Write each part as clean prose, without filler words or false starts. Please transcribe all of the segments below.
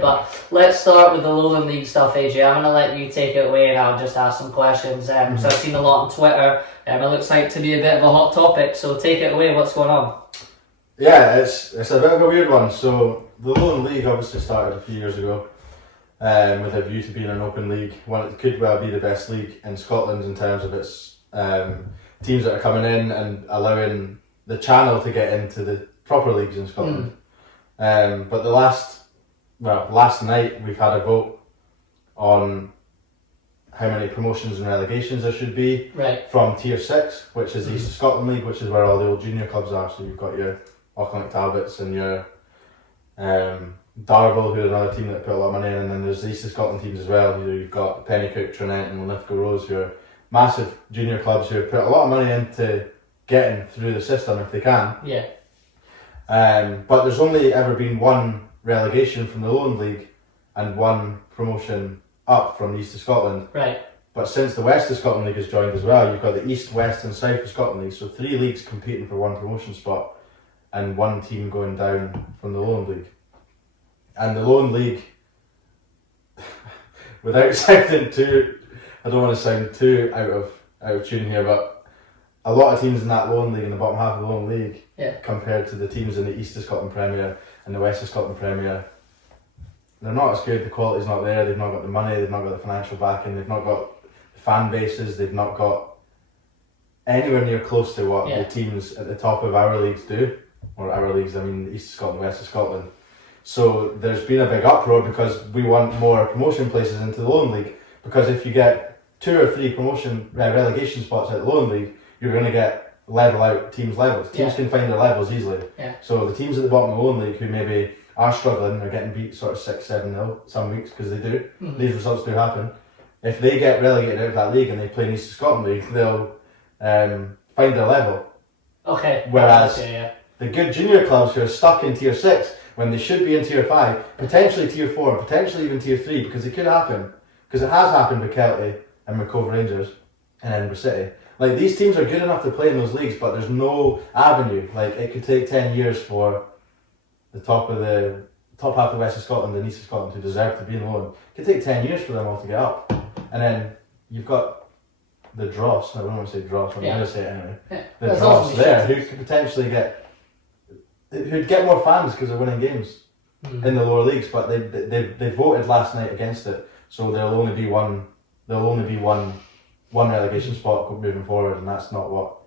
But let's start with the Lowland League stuff, AJ. I'm going to let you take it away and I'll just ask some questions. So I've seen a lot on Twitter, and it looks like to be a bit of a hot topic, so take it away. What's going on? Yeah, it's a bit of a weird one. So the Lowland League obviously started a few years ago with a view to being an open league. One it could well be the best league in Scotland in terms of its teams that are coming in and allowing the channel to get into the proper leagues in Scotland. But last night we've had a vote on how many promotions and relegations there should be from Tier 6, which is the East of Scotland League, which is where all the old junior clubs are. So you've got your Auckland Talbots and your Darvel, who are another team that put a lot of money in, and then there's the East of Scotland teams as well. You've got Pennycook, Trinent and Lithgow Rose, who are massive junior clubs who have put a lot of money into getting through the system if they can. But there's only ever been one relegation from the Lowland League and one promotion up from the East of Scotland. But since the West of Scotland League has joined as well, you've got the East, West and South of Scotland League, so 3 leagues competing for one promotion spot and one team going down from the Lowland League. And the Lowland League, without sounding too, I don't want to sound too out of tune here, but a lot of teams in that Lowland League, in the bottom half of the Lowland League, compared to the teams in the East of Scotland Premier and the West of Scotland Premier, they're not as good. The quality's not there. They've not got the money. They've not got the financial backing. They've not got the fan bases. They've not got anywhere near close to what the teams at the top of our leagues do. Or our leagues, I mean, the East of Scotland, West of Scotland. So there's been a big uproar because we want more promotion places into the Lowland League. Because if you get 2 or 3 promotion relegation spots at the Lowland League, you're going to get level out teams' levels. Teams can find their levels easily. So the teams at the bottom of the Lowland League who maybe are struggling, are getting beat sort of 6-7-0 some weeks, because they do. These results do happen. If they get relegated out of that league and they play in the East of Scotland League, they'll find their level. Whereas the good junior clubs who are stuck in Tier 6 when they should be in Tier 5, potentially Tier 4, potentially even Tier 3, because it could happen. Because it has happened with Kelty and with Cove Rangers and Edinburgh City. Like, these teams are good enough to play in those leagues, but there's no avenue. Like, it could take 10 years for the top half of West of Scotland and East of Scotland who deserve to be in the Lowland. It could take 10 years for them all to get up. And then you've got the Dross, I don't want to say Dross, I'm going to say it anyway. The Dross there, who could potentially who'd get more fans because they're winning games in the lower leagues, but they voted last night against it, so there'll only be one relegation spot moving forward, and that's not what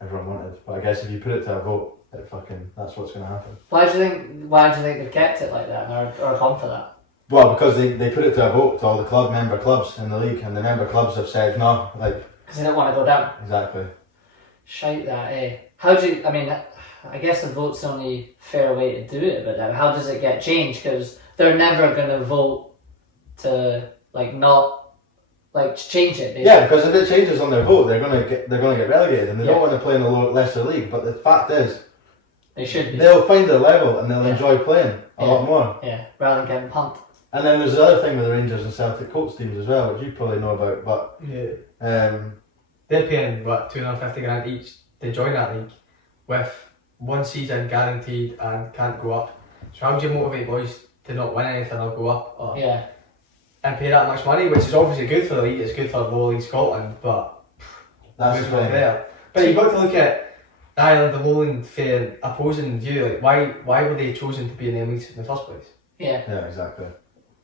everyone wanted. But I guess if you put it to a vote, that's what's going to happen. Why do you think they've kept it like that and are gone for that? Well, because they put it to a vote to all the member clubs in the league, and the member clubs have said no, because they don't want to go down. Exactly. Shite that, eh? How do you? I mean, I guess the vote's the only fair way to do it, but then how does it get changed? Because they're never going to vote to change it. Basically. Yeah, because if it changes on their vote, they're going to get relegated, and they don't want to play in the lesser league. But the fact is, they should be. They'll find their level and they'll enjoy playing a lot more. Yeah, rather than getting pumped. And then there's the other thing with the Rangers and Celtic Colts teams as well, which you probably know about. But they're paying $250,000 each to join that league, with 1 season guaranteed and can't go up. So how do you motivate boys to not win anything or go up and pay that much money, which is obviously good for the league, it's good for Lower League Scotland, but that's the thing. There. But you've got to look at Ireland and Lowland for an opposing view. Like, why were they chosen to be in the leagues in the first place? Yeah, exactly.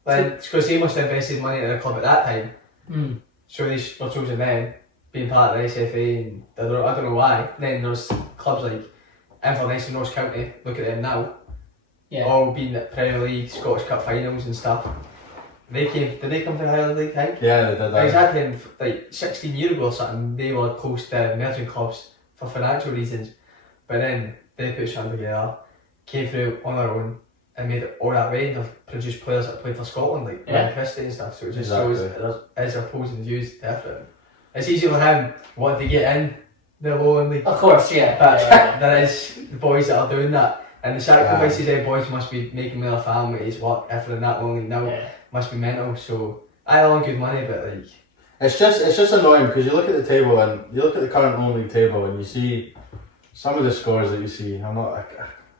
It's because they must have invested money in the club at that time. So they were chosen then, being part of the SFA, and I don't know why. And then there's clubs like Inverness and Ross County, look at them now. All being at Premier League, Scottish Cup finals and stuff. Did they come to the Highland League time? Yeah, they did that. Exactly, and like 16 years ago or something, they were close to merging clubs for financial reasons. But then they put something together, came through on their own, and made it all that way, and they've produced players that played for Scotland, like Ryan Christie and stuff. So it just shows that there's opposing views different. It's easier for him wanting to get in the Lowland League. Of course, but there is the boys that are doing that. And the sacrifices them boys must be making with their families work if they're in that Lowland League now. Must be mental. So I earn good money, but like it's just annoying because you look at the table and you look at the current Lowland League table and you see some of the scores that you see. I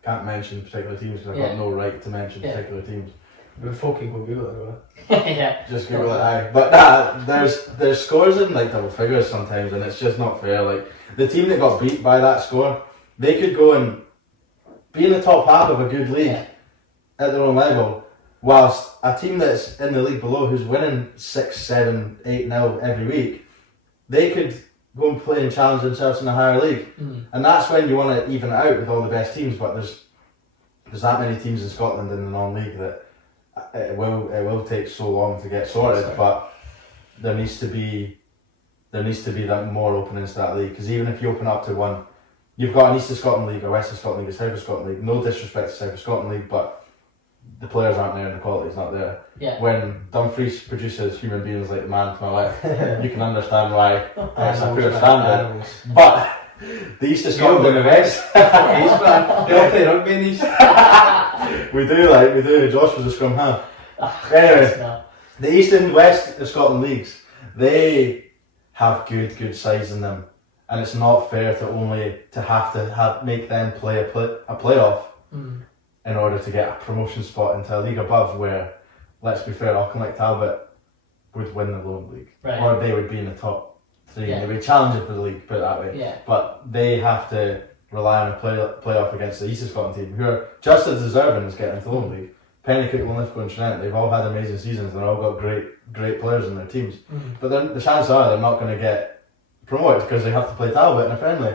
can't mention particular teams because I've got no right to mention particular teams. We fucking go Google it, Yeah. Just Google it, aye. But nah, there's scores in like double figures sometimes, and it's just not fair. Like the team that got beat by that score, they could go and be in the top half of a good league at their own level, whilst a team that's in the league below who's winning 6, 7, 8-0 every week, they could go and play and challenge themselves in a higher league. And that's when you want to even it out with all the best teams, but there's that many teams in Scotland in the non-league that it will take so long to get sorted. But there needs to be that more openings to that league, because even if you open up to one, you've got an East of Scotland League, a West of Scotland League, a South of Scotland League. No disrespect to South of Scotland League, but the players aren't there and the quality's not there. Yeah. When Dumfries produces human beings like the man to my left, you can understand why it's a poor standard. But the East of Scotland and the West, they all play rugby in these. we do. Josh was a scrum half. Anyway, the East and West of Scotland leagues, they have good sides in them, and it's not fair to have to make them play a playoff in order to get a promotion spot into a league above, where, let's be fair, Auchinleck Talbot would win the Lowland League, or they would be in the top 3 and they would be challenging for the league, put it that way. But they have to rely on a playoff against the East of Scotland team, who are just as deserving as getting into the Lowland League. Pennycook, Linlithgow and Trinent, they've all had amazing seasons, and they've all got great players in their teams. But then the chances are they're not going to get promoted because they have to play Talbot in a friendly.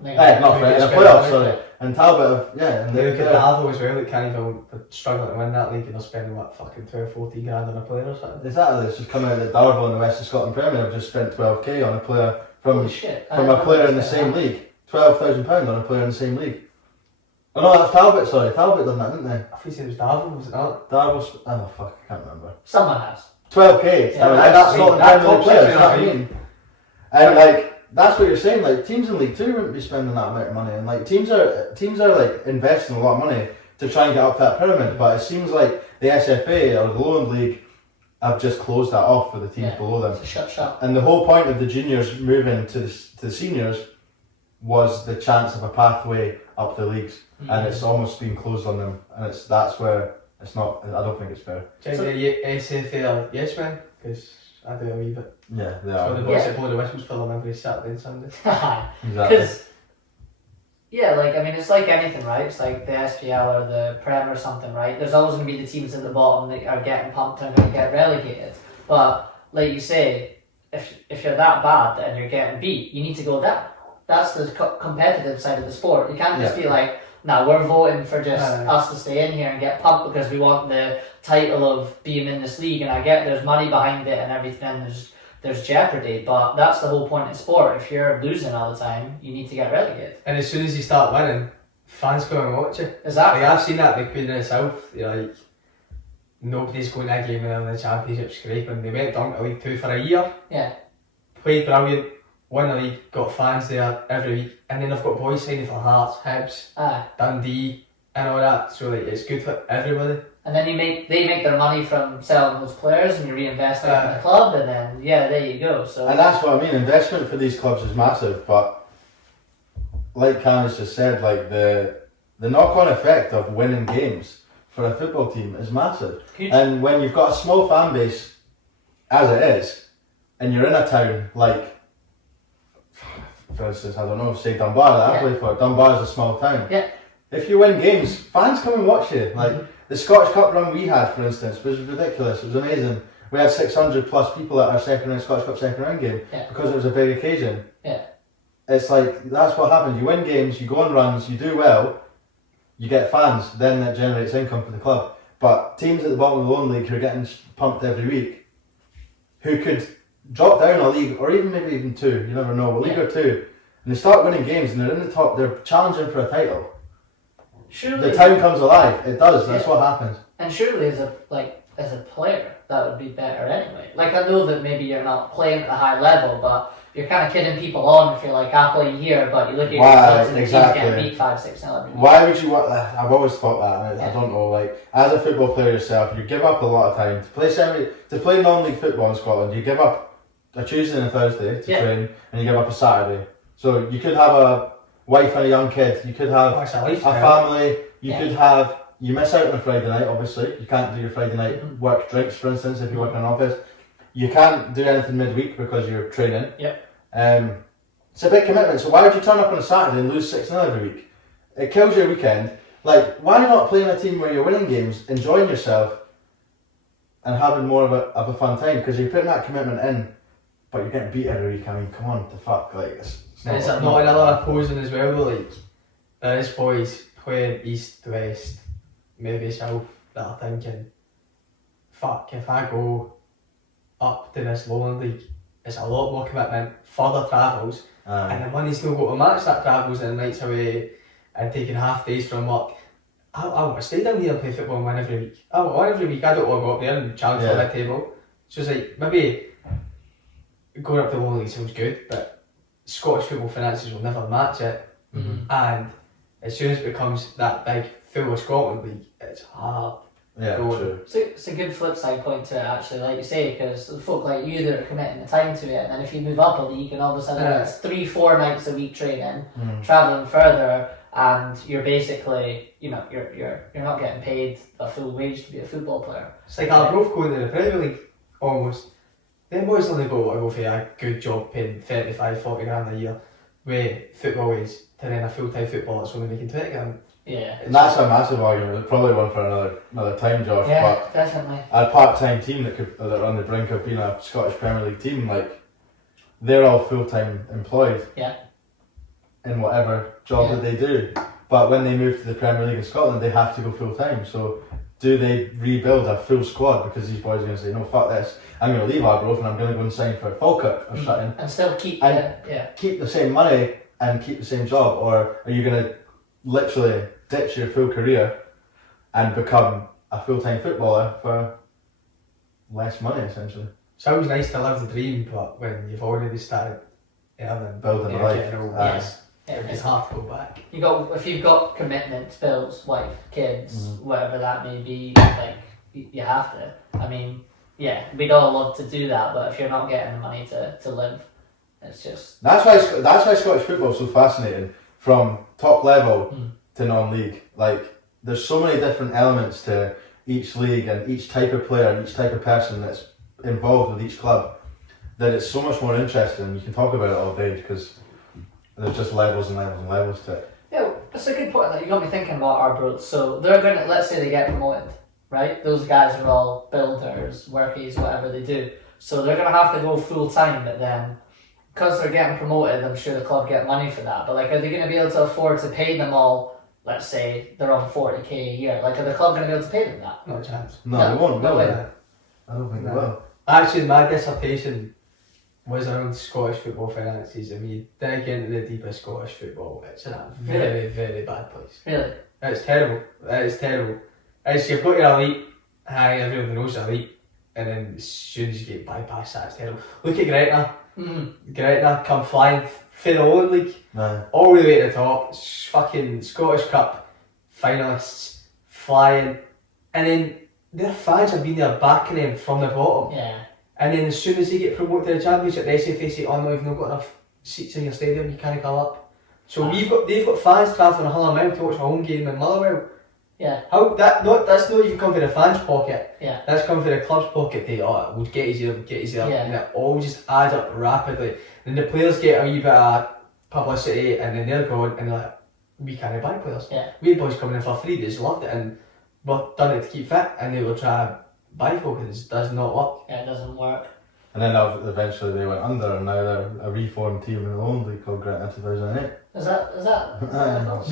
In a playoff, sorry. And Talbot, and they look at Darvel as well, that can't even struggling to win that league, and they're spending fucking 12, 14 grand on a player or something. Exactly, it's just coming out that Darvel in the West of Scotland Premier have just spent 12k on a player from a player in the same league. £12,000 on a player in the same league. Oh no, that's Talbot, sorry. Talbot done that, didn't they? I think it was Darvel, was it not? Darvel's, oh fuck, I can't remember. Someone has. 12k, that's Scotland Premier players, you know what I mean? And that's what you're saying, like teams in League 2 wouldn't be spending that amount of money, and like teams are like investing a lot of money to try and get up that pyramid, but it seems like the SFA or the Lowland League have just closed that off for the teams below them. It's a shut. And the whole point of the juniors moving to the seniors was the chance of a pathway up the leagues, and it's almost been closed on them, and that's where it's not. I don't think it's fair. Check the SFA yes man, because I do a wee bit. Yeah, they so are. the boys that blow the whistles for them every Saturday and Sunday. Exactly. It's like anything, right? It's like the SPL or the Prem or something, right? There's always going to be the teams at the bottom that are getting pumped and going to get relegated. But like you say, if you're that bad and you're getting beat, you need to go down. That's the competitive side of the sport. You can't just be like, no, we're voting for just us to stay in here and get pumped because we want the title of being in this league. And I get there's money behind it and everything, and there's jeopardy, but that's the whole point in sport. If you're losing all the time, you need to get relegated. And as soon as you start winning, fans come and watch you. Exactly. I've seen that in the Queen of the South. You're like, nobody's going to a game in the Championship scraping. They went down to League 2 for a year. Yeah. Played brilliant. Won the league, got fans there every week, and then they've got boys signing for Hearts, Hibs, Dundee, and all that. So it's good for everybody. And then they make their money from selling those players, and you reinvest it in the club, and then there you go. So and that's what I mean. Investment for these clubs is massive, but like Canis just said, like the knock-on effect of winning games for a football team is massive. Huge. And when you've got a small fan base, as it is, and you're in a town like, for instance, I don't know, say Dunbar that I play for. Dunbar is a small town. Yeah. If you win games, fans come and watch you. Like the Scottish Cup run we had, for instance, was ridiculous. It was amazing. We had 600 plus people at our Scottish Cup second round game because it was a big occasion. Yeah. It's like that's what happens. You win games, you go on runs, you do well, you get fans, then that generates income for the club. But teams at the bottom of the Lowland League who are getting pumped every week, who could drop down a league or maybe even two, you never know, a league or two, and they start winning games and they're in the top, they're challenging for a title. Surely the town comes alive. It does. That's what happens. And surely as a player, that would be better anyway. Like I know that maybe you're not playing at a high level, but you're kind of kidding people on if you're like, I play here, but you look at your results and the team's getting beat 5-6-0 every week. Why would you want that? I've always thought that. I don't know. Like as a football player yourself, you give up a lot of time to play non-league football in Scotland. You give up a Tuesday and a Thursday to train, and you give up a Saturday. So you could have a wife and a young kid. You could have a family. You could have you miss out on a Friday night, obviously. You can't do your Friday night work drinks, for instance, if you work in an office. You can't do anything midweek because you're training. Yep. It's a big commitment, so why would you turn up on a Saturday and lose 6-0 every week? It kills your weekend. Like, why not play in a team where you're winning games, enjoying yourself, and having more of a fun time? Because you're putting that commitment in, but you're getting beat every week. I mean, come on, the fuck, like, it's Is it not another opposing as well though? Like, there is boys playing east, west, maybe south, that are thinking, fuck, if I go up to this Lowland League, it's a lot more commitment, further travels, and the money's not going to match that travels and nights away and taking half days from work. I want to stay down here and play football and win every week. I want to win every week. I don't want to go up there and challenge for that table. So it's like, maybe going up to the Lowland League sounds good, but Scottish football finances will never match it. And as soon as it becomes that big full of Scotland League, it's hard. Yeah, true. So it's a good flip side point to it, actually, like you say, because the folk like you that are committing the time to it, and then if you move up a league and all of a sudden it's 3-4 nights a week training, travelling further, and you're basically, you know, you're not getting paid a full wage to be a football player. It's like Arbroath going to the Premier League, almost. Them boys only go for a good job paying 35-40 grand a year, where football is to then a full-time footballer that's only making 20 grand. Yeah. And that's a massive argument. There's probably one for another time, Josh. Yeah, but definitely. a part-time team that are on the brink of being a Scottish Premier League team, like, they're all full-time employed. Yeah. In whatever job that they do. But when they move to the Premier League in Scotland, they have to go full-time. So do they rebuild a full squad? Because these boys are going to say, no, fuck this. I'm going to leave Arbroath and I'm going to go and sign for Falkirk or something. And still keep keep the same money and keep the same job. Or are you going to literally ditch your full career and become a full-time footballer for less money, essentially? Sounds nice to live the dream, but when you've already started earning, building a life, it's hard to go back. If you've got commitments, bills, wife, kids, whatever that may be, like you have to. I mean, yeah, we'd all love to do that, but if you're not getting the money to live, it's just that's why Scottish football is so fascinating. From top level to non-league, like there's so many different elements to each league and each type of player and each type of person that's involved with each club, that it's so much more interesting. You can talk about it all day because there's just levels and levels and levels to it. Yeah, that's a good point. Like, you got me thinking about Arbroath. So they're going to, let's say they get promoted, right? Those guys are all builders, workies, whatever they do. So they're going to have to go full time, but then because they're getting promoted, I'm sure the club get money for that. But like, are they going to be able to afford to pay them all? Let's say they're on 40k a year. Like, are the club going to be able to pay them that? No chance. No, they won't. No way. I don't think they will. Actually, my dissertation was around Scottish football finances, and we dig into the deepest Scottish football. It's in a very, very bad place. Really? It's terrible. It's terrible. You've got your elite, everyone knows elite, and then as soon as you get bypassed that, it's terrible. Look at Gretna. Gretna come flying for the Lowland League, all the way to the top, fucking Scottish Cup finalists, flying, and then their fans have been there backing them from the bottom. Yeah. And then as soon as they get promoted to the Championship, the SFA say, oh no, you've not got enough seats in your stadium, you can't come up. So they've got fans travelling 100 miles to watch a home game in Motherwell. Yeah. That's not even come from the fans' pocket. Yeah. That's come from the club's pocket. We'll get his here, and it all just adds up rapidly. Then the players get a wee bit of publicity, and then they're gone, and they're like, we can't buy players. Yeah. We had boys coming in for free, they just loved it, and we've done it to keep fit, and they will try to buy folk, and it does not work. Yeah, it doesn't work. And then eventually they went under, and now they're a reformed team in the Lowland League called Gretna 2008. Is that?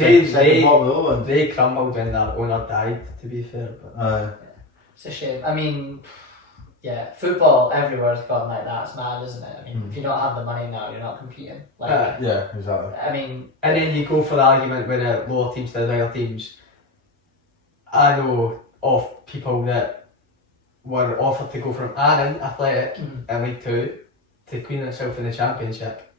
They crumbled when their owner died, to be fair. But it's a shame. I mean, yeah, football everywhere's gone like that. It's mad, isn't it? I mean, if you don't have the money now, you're not competing. Like, yeah, exactly. I mean, and then you go for the argument with the lower teams to the higher teams. I know of people that were offered to go from Arran Athletic in League 2 to Queen of the South in the Championship,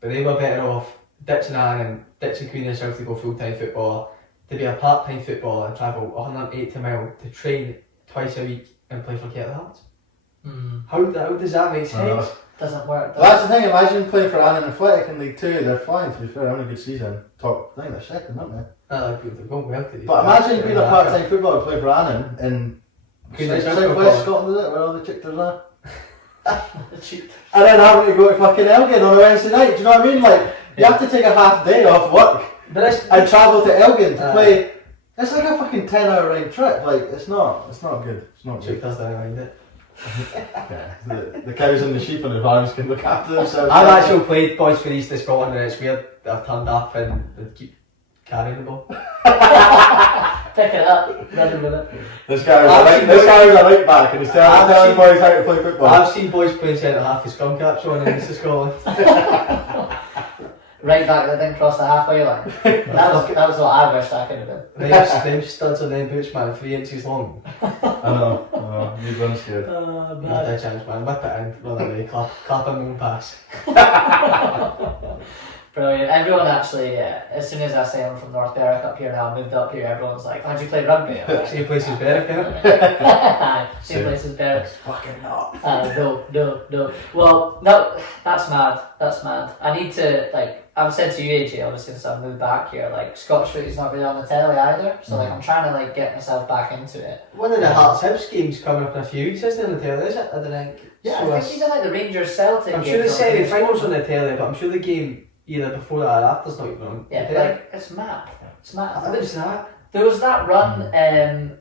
but they were better off ditching Arran, ditching Queen of the South to go full-time footballer, to be a part-time footballer and travel 180 miles to train twice a week and play for Kettle Hearts. How does that make sense? Doesn't work. Well, that's the thing. Imagine playing for Annan Athletic in League 2. They're flying. To be fair, having a good season. Top. I think they're second, aren't they? They're going well today. But imagine being a part-time footballer playing for Annan in South West Scotland, is it, where all the chichters are? And then having to go to fucking Elgin on a Wednesday night. Do you know what I mean? Like, you have to take a half day off work and travel to Elgin to play. It's like a fucking 10-hour round trip. Like, it's not good. It's not good. Does that mind it? Yeah, the cows and the sheep and the farms can look after themselves. I've actually played boys for East of Scotland, and it's weird that I've turned up and they keep carrying the ball. Picking it up, running with it. This guy was a right back and he's telling boys how to play football. I've seen boys playing centre half with scrum caps on in East of Scotland. Right back that didn't cross the halfway line. That was what I wished I could have been. Them studs on them boots, man, 3 inches long. I know, you'd run scared. Not a chance, man. Whip it in, run away, clap and moon pass. Brilliant. Everyone actually, as soon as I say I'm from North Berwick up here now, moved up here, everyone's like, how'd you play rugby? Same place as Berwick, innit? Same place as Berwick. It's fucking not. No. Well, no, that's mad. I need to, like, I've said to you, AJ, obviously since I've moved back here, like, Scottish footy's not really on the telly either, so like, I'm trying to like get myself back into it. One of the Hearts House games coming up in a few weeks, isn't it, on the telly, is it? I don't think. Yeah, so I think even like the Rangers Celtic. I'm sure the semi-finals on the telly, but I'm sure the game either before that or after's not even on. Yeah, like, it's mad. I didn't see that. There was that run in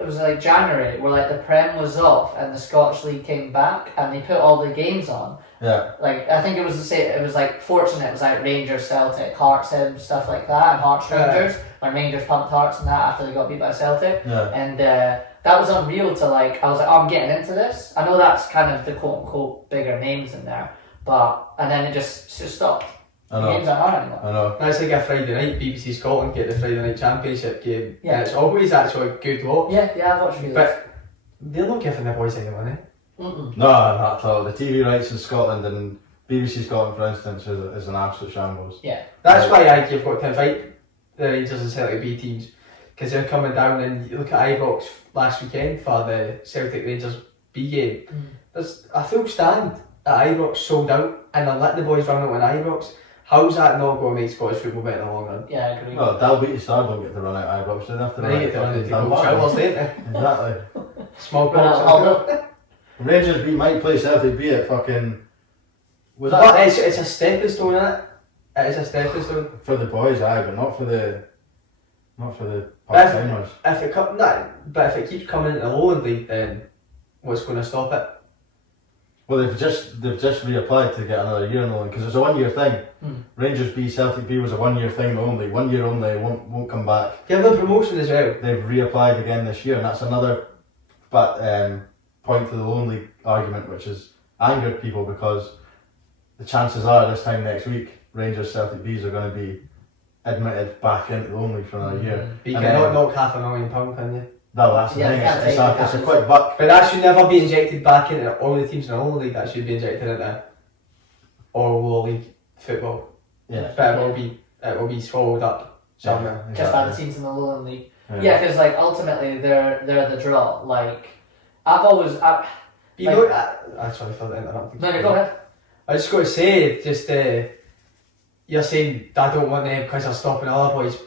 it was like January where like the Prem was off and the Scottish League came back and they put all the games on. Yeah. Like I think it was like fortunate it was like Rangers Celtic, Hearts and stuff like that, and Hearts Rangers when Rangers pumped Hearts and that after they got beat by Celtic. Yeah. And that was unreal to like I was like, oh, I'm getting into this. I know that's kind of the quote unquote bigger names in there, but and then it just stopped. I know. The games aren't on anymore. I know. That's like a Friday night, BBC Scotland get the Friday night championship game. Yeah. And it's always actually a good watch. Yeah, I've watched a few of those. But they're not giving the boys any money. Mm-mm. No, not at all. The TV rights in Scotland and BBC Scotland, for instance, is an absolute shambles. Yeah. That's why I think you've got to invite the Rangers and Celtic B teams, because they're coming down. And you look at Ibrox last weekend for the Celtic Rangers B game. There's a full stand at Ibrox sold out, and they're letting the boys run out in Ibrox. How's that not going to make Scottish football better in the long run? Yeah, I agree. Well, Dalbeat Star don't get to run out Ibrox, they have to They get to run out into goal showers, don't they? Exactly. Small Well, box. Rangers B might play Celtic B at fucking. Was But that it's a stepping stone, isn't it? It is a stepping stone. for the boys? Aye, but not for the part timers. But if it keeps coming into the Lowland League, then what's going to stop it? Well, they've just reapplied to get another year in the Lowland because it's a 1 year thing. Rangers B, Celtic B was a 1 year thing only. 1 year only, won't come back. Give them promotion as well. They've reapplied again this year, and that's another point to the Lowland League argument, which has angered people because the chances are this time next week, Rangers Celtic Bs are going to be admitted back into the Lowland League for another year. But you cannot knock £500,000, can you? No, that's the Yeah, thing. you can't It's take a it. quick buck. But that should never be injected back into all the teams in the Lowland League. That should be injected into all Lowland League football. Yeah. But it will be swallowed up somewhere. Yeah, just by the exactly. teams in the Lowland League. Yeah. Yeah, because like ultimately they're the draw. Like sorry for the interrupting. No, go ahead. I just got to say, you're saying I don't want them because they're stopping other boys.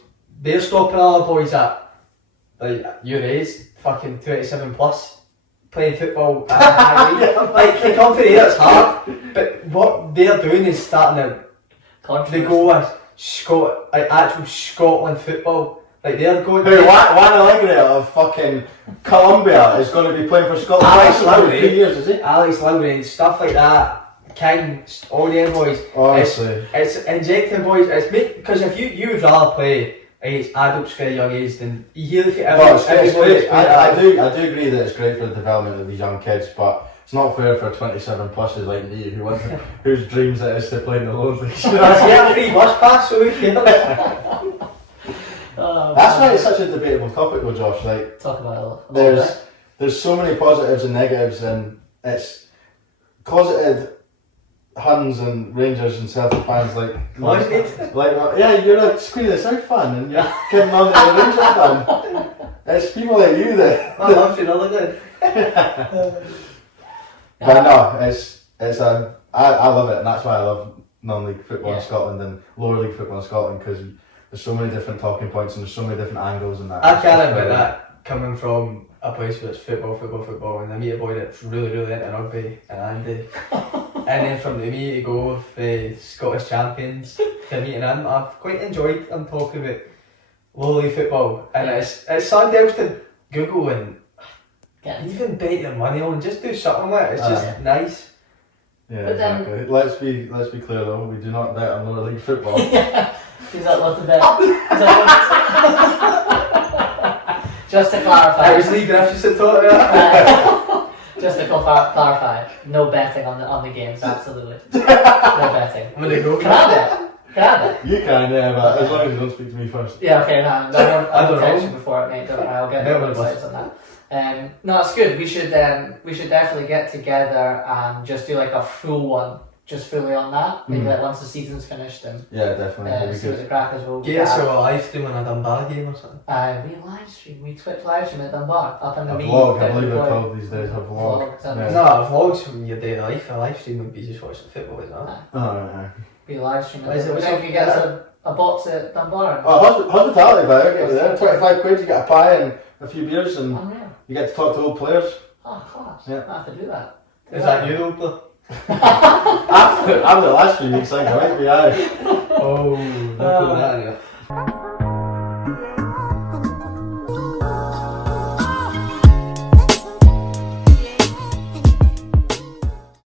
They're stopping other boys at like your age, fucking 27 plus, playing football at a high league. Like they come for there, it's hard. But what they're doing is starting to go with actual Scotland football. Like they're going. Who, Juan Allegria of fucking Colombia is going to be playing for Scotland Alex for Lowry. 3 years, is he? Alex Lowry and stuff like that. King, all them boys. Honestly. It's injecting boys. It's because if you would rather play against adults for a young age than you hear if It's great. I do agree that it's great for the development of these young kids, but it's not fair for 27 pluses like me whose dreams it is to play in the Lowland League. That's a free bus pass, so who cares? That's why it's such a debatable topic though, Josh. Like, Talk about it. there's so many positives and negatives, and it's closeted Huns and Rangers and Celtic fans like yeah, you're a Queen of the South fan and you're kidding on to the Rangers fan. It's people like you that I love you, another good. But no, I love it, and that's why I love non-league football in Scotland and lower league football in Scotland, because there's so many different talking points and there's so many different angles and that. I can't admit that coming from a place where it's football, and I meet a boy that's really into rugby, and Andy, and then from the me to go with the Scottish champions to meeting him, I've quite enjoyed him talking about lower league football, and it's something else to Google and even bet your money on, just do something like it. It's just nice. Yeah, exactly. Let's be clear though, we do not bet on lower league football. Is that what the bet? Just to clarify. I was Lee Griffiths that taught me that. Just to clarify, no betting on the games, absolutely. No betting. I'm gonna go for Can I bet? You can, yeah, but as long as you don't speak to me first. Yeah, okay, no, I don't text you know. before it, mate, don't worry, I'll get no insights on that. No, it's good. We should definitely get together and just do like a full one, just fully on that. Maybe like once the season's finished and yeah, definitely. see what the crackers will be. Yeah, so a live stream on a Dunbar game or something. We live stream, we Twitch live stream at Dunbar up in the vlog, I believe they're called these days, a vlog. Yeah. No, vlogs from your day of life. A live stream would be just watching football, isn't it? Oh, We live stream. Is it- We think we get a box at Dunbar. Oh, hospitality, by the way. 25 quid, you get a pie and a few beers, and Oh, yeah. you get to talk to old players. Oh, class. Yeah. I have to do that. Is that you though? After the last few weeks, I think I might be out. Oh, not putting that in it.